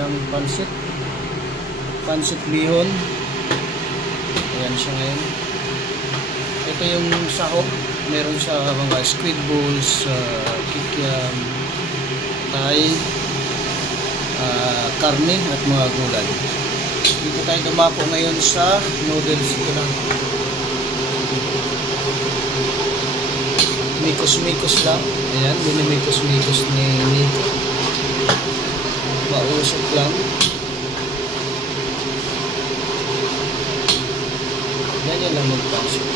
ng pansit bihon. Ayan siya ngayon. Ito yung sahog. Meron siya mga squid balls, kikiam, tay, karne at mga gulay. Dito tayo dumako ngayon sa noodles. Ito lang. Mikos-mikos lang. Ayan, minimikos-mikos ni Nico. Mausok lang. Ganyan lang magpasok.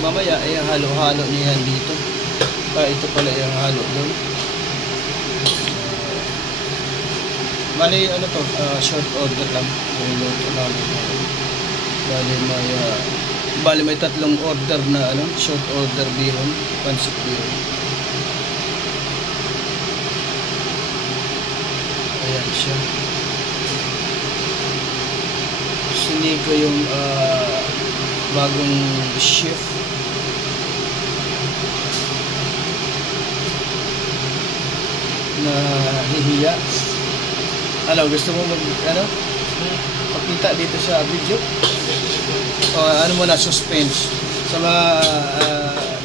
Mamaya ay halo-halo niya yan dito. Ito pala ay halo doon. Bali, ano to? Short order lang. Luto namin. Bali may tatlong order na short order bihon, pansit bihon. Ayan siya. Sini ko yung bagong chef. Na hihiya. Gusto mo pakita dito sa video? O mo na, suspense sa mga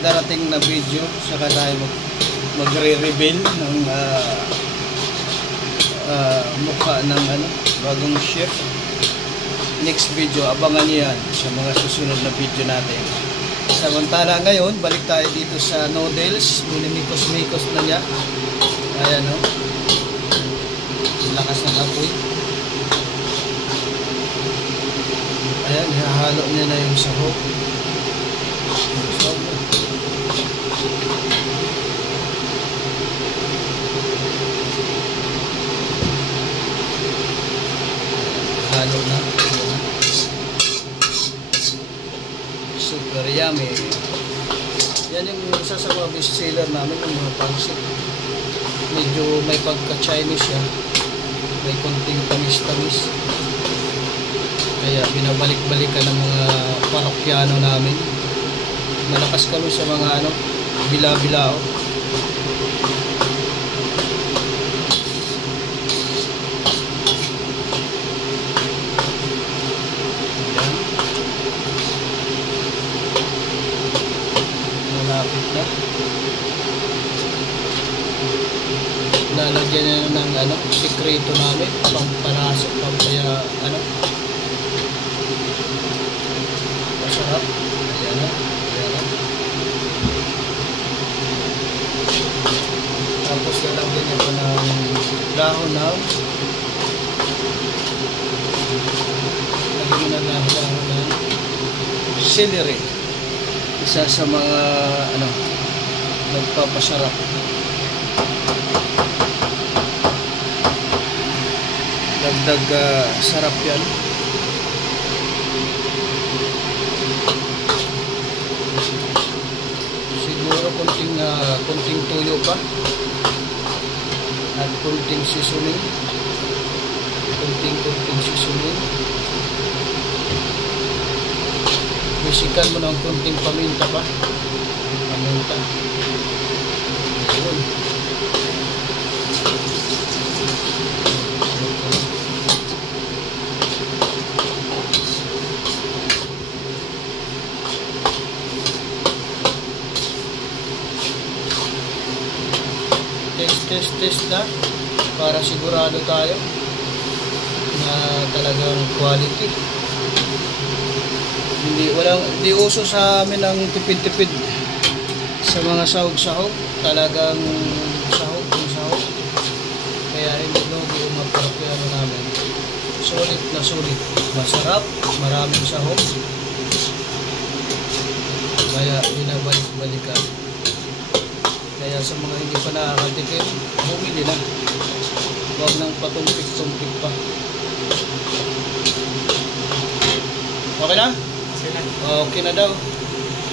darating na video, saka tayo magre-reveal ng mukha ng bagong chef. Next video, abangan niyo yan sa mga susunod na video natin. Samantala ngayon, balik tayo dito sa noodles. Minimikos-mikos na niya. Ayan lakas ng apoy. Ayan, hahalo niya na yung sahog. Halo na. Super yummy. Yan yung isa sa mga best seller namin, yung mga pansit. Medyo may pagka-Chinese siya. May konting tamis-tamis. Kaya binabalik-balikan ng mga parokyano namin. Malakas kami sa mga bila-bilao. Malapit na. Lalagyan na ng sikreto namin, pampanasok, pampaya masarap. Ayan na. Tapos lalagyan niya pa ng dahon ng celery. Isa sa mga nagpapasarap. Dagdag sarap yan. Siguro konting tuyo pa at konting seasoning. Konting seasoning. Bisikan mo ng konting paminta pa. Paminta. Ayun. Test na para sigurado tayo na talagang quality. Hindi uso sa amin ang tipid-tipid sa mga sahog-sahog. Talagang sahog. Kaya hindi lugi yung maparokyano namin. Sulit na sulit. Masarap, maraming sahog. Kaya binabalik-balikan. Kaya sa mga hindi pa nakakatikim, bumili na. Huwag nang patumpik-tumpik pa. Okay na? Okay na daw.